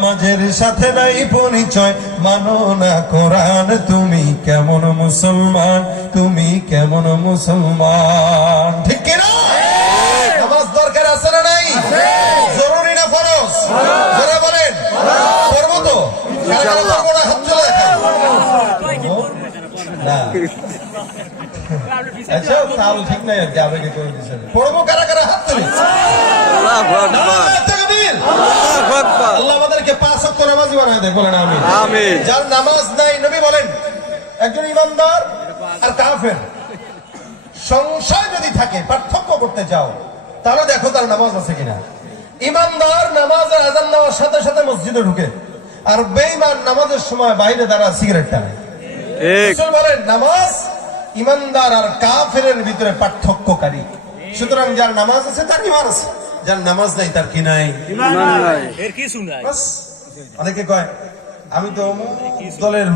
নামাজের সাথে নাই পরিচয়, মানো না কোরআন, তুমি কেমন মুসলমান, তুমি কেমন মুসলমান? ঠিক কিনা? নামাজ দরকার আছে না নাই? জরুরি না ফরজ? যারা বলেন করবো তো, করবো না, হাত তুলে দেখান। না আচ্ছা, তাহলে ঠিক নাই আর কি, আবেগে করে দিচ্ছেন। পড়বো কারা কারা, হাত তুলে। আল্লাহ আমাদেরকে 5 ওয়াক্ত নামাজি বানায় দেয়, বলেন আমিন। যার নামাজ নাই, নবী বলেন একজন ইমানদার আর কাফের সংশয় যদি থাকে, পার্থক্য করতে চাও, তাহলে দেখো তার নামাজ আছে কিনা। ইমানদার নামাজের আযান দেওয়ার সাথে সাথে মসজিদে ঢুকে, আর বেঈমান নামাজের সময় বাইরে দাঁড়া সিগারেট টানে। রাসূল বলেন নামাজ ইমানদার আর কাফেরের ভিতরে পার্থক্যকারী। সুতরাং যার নামাজ আছে তার ঈমান আছে, যার নামাজ নাই তার কি নাই? ঈমান নাই। এর কিছু নাই। অনেকে কয় আমি তো দলের